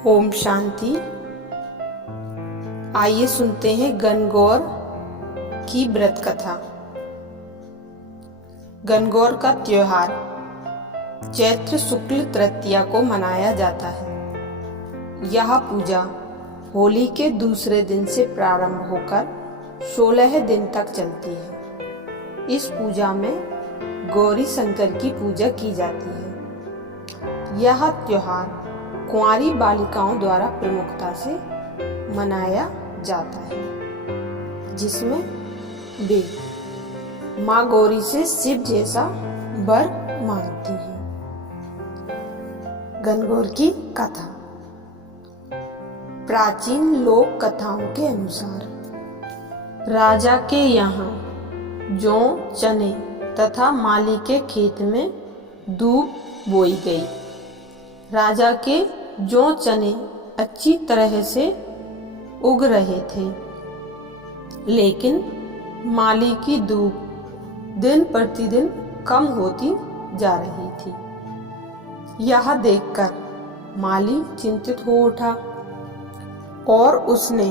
ओम शांति। आइए सुनते हैं गणगौर की व्रत कथा। गणगौर का त्योहार चैत्र शुक्ल तृतीया को मनाया जाता है। यह पूजा होली के दूसरे दिन से प्रारंभ होकर 16 दिन तक चलती है। इस पूजा में गौरी शंकर की पूजा की जाती है। यह त्योहार कुंवारी बालिकाओं द्वारा प्रमुखता से मनाया जाता है, जिसमें वे माँ गौरी से शिव जैसा वर मांगती हैं। गणगौर की कथा। प्राचीन लोक कथाओं के अनुसार राजा के यहाँ जौ, चने तथा माली के खेत में दूब बोई गई। राजा के जौ, चने अच्छी तरह से उग रहे थे, लेकिन माली की दूब दिन प्रतिदिन कम होती जा रही थी। यह देखकर माली चिंतित हो उठा और उसने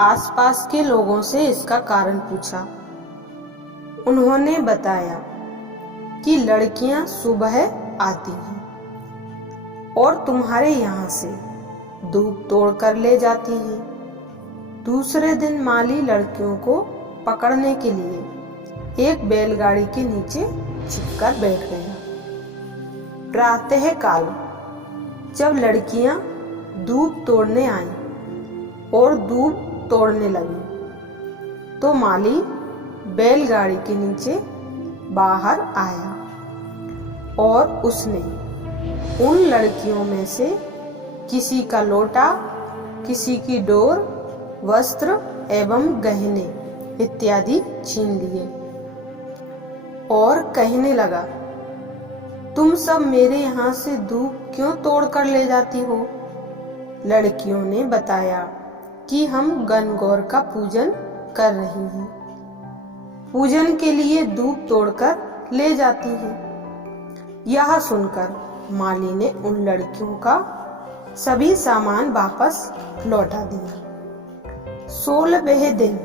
आसपास के लोगों से इसका कारण पूछा। उन्होंने बताया कि लड़कियां सुबह आती हैं और तुम्हारे यहाँ से दूब तोड़ कर ले जाती हैं। दूसरे दिन माली लड़कियों को पकड़ने के लिए एक बैलगाड़ी के नीचे छिपकर बैठ गया। प्रातः काल जब लड़कियां दूब तोड़ने आईं और दूब तोड़ने लगी, तो माली बैलगाड़ी के नीचे बाहर आया और उसने उन लड़कियों में से किसी का लोटा, किसी की डोर, वस्त्र एवं गहने इत्यादि छीन लिए और कहने लगा, तुम सब मेरे यहाँ से दूब क्यों तोड़ कर ले जाती हो? लड़कियों ने बताया कि हम गणगौर का पूजन कर रही हैं। पूजन के लिए दूब तोड़कर ले जाती हैं। यह सुनकर माली ने उन लड़कियों का सभी सामान वापस लौटा दिया। 16वें दिन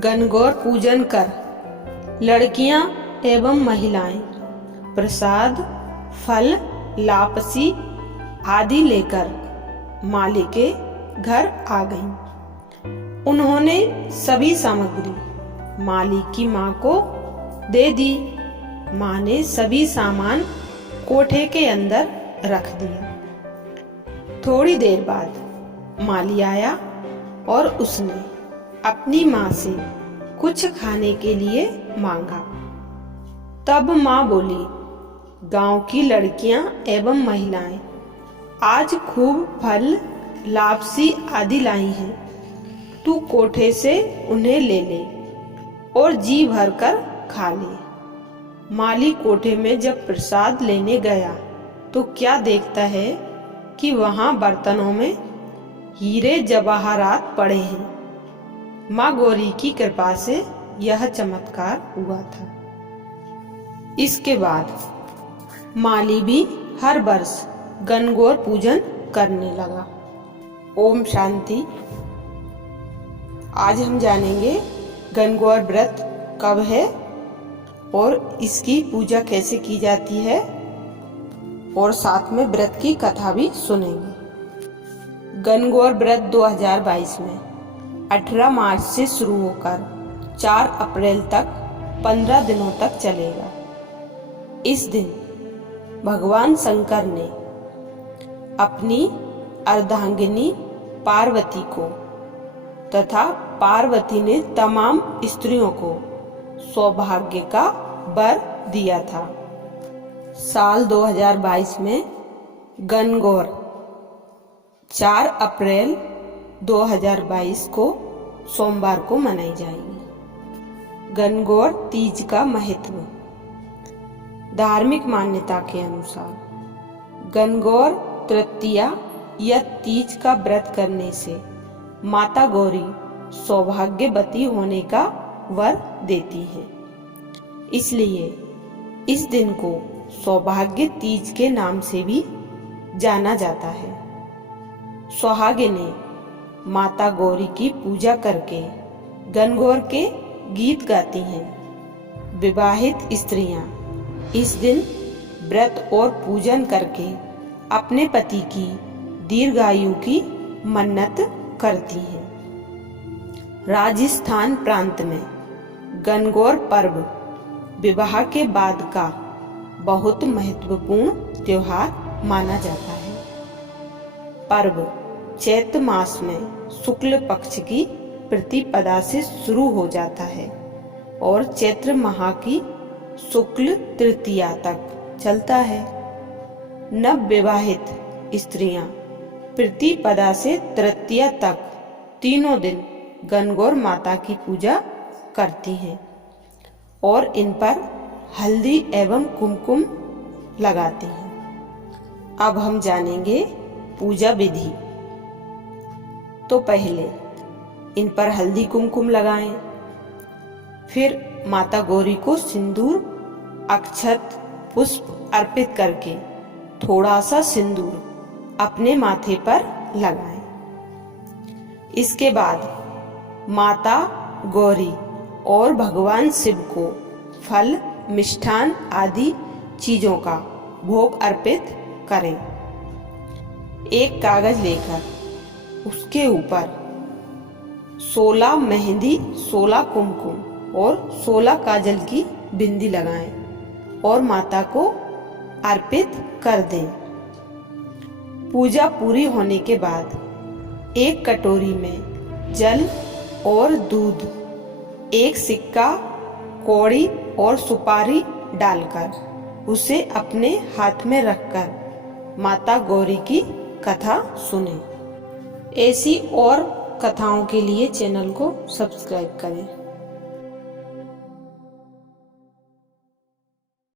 गणगौर पूजन कर लड़कियां एवं महिलाएं प्रसाद, फल, लापसी आदि लेकर माली के घर आ गईं। उन्होंने सभी सामग्री माली की माँ को दे दी। माँ ने सभी सामान कोठे के अंदर रख दिया। थोड़ी देर बाद माली आया और उसने अपनी माँ से कुछ खाने के लिए मांगा। तब माँ बोली, गांव की लड़कियां एवं महिलाएं आज खूब फल, लापसी आदि लाई हैं। तू कोठे से उन्हें ले ले और जी भर कर खा ले। माली कोठे में जब प्रसाद लेने गया तो क्या देखता है कि वहां बर्तनों में हीरे जवाहरात पड़े हैं। माँ गौरी की कृपा से यह चमत्कार हुआ था। इसके बाद माली भी हर वर्ष गणगौर पूजन करने लगा। ओम शांति। आज हम जानेंगे गणगौर व्रत कब है और इसकी पूजा कैसे की जाती है, और साथ में व्रत की कथा भी सुनेंगे। गणगौर व्रत 2022 में 18 मार्च से शुरू होकर 4 अप्रैल तक 15 दिनों तक चलेगा। इस दिन भगवान शंकर ने अपनी अर्धांगिनी पार्वती को तथा पार्वती ने तमाम स्त्रियों को सौभाग्य का वर दिया था। साल 2022 में गणगौर 4 अप्रैल 2022 को सोमवार को मनाई जाएगी। गणगौर तीज का महत्व। धार्मिक मान्यता के अनुसार गणगौर तृतीया या तीज का व्रत करने से माता गौरी सौभाग्यवती होने का वर देती है। इसलिए इस दिन को सौभाग्य तीज के नाम से भी जाना जाता है। सुहागिनें माता गौरी की पूजा करके गणगौर के गीत गाती हैं। विवाहित स्त्रियां इस दिन व्रत और पूजन करके अपने पति की दीर्घायु की मन्नत करती हैं। राजस्थान प्रांत में गणगौर पर्व विवाह के बाद का बहुत महत्वपूर्ण त्योहार माना जाता है। पर्व चैत्र मास में शुक्ल पक्ष की प्रतिपदा से शुरू हो जाता है और चैत्र माह की शुक्ल तृतीया तक चलता है। नव विवाहित स्त्रियां प्रतिपदा से तृतीया तक तीनों दिन गणगौर माता की पूजा करती हैं और इन पर हल्दी एवं कुमकुम लगाती हैं। अब हम जानेंगे पूजा विधि। तो पहले इन पर हल्दी कुमकुम लगाएं, फिर माता गौरी को सिंदूर, अक्षत, पुष्प अर्पित करके थोड़ा सा सिंदूर अपने माथे पर लगाएं। इसके बाद माता गौरी और भगवान शिव को फल, मिष्ठान आदि चीजों का भोग अर्पित करें। एक कागज लेकर उसके ऊपर 16 मेहंदी, 16 कुमकुम और 16 काजल की बिंदी लगाएं और माता को अर्पित कर दें। पूजा पूरी होने के बाद एक कटोरी में जल और दूध, एक सिक्का, कौड़ी और सुपारी डालकर उसे अपने हाथ में रखकर माता गौरी की कथा सुने। ऐसी और कथाओं के लिए चैनल को सब्सक्राइब करें।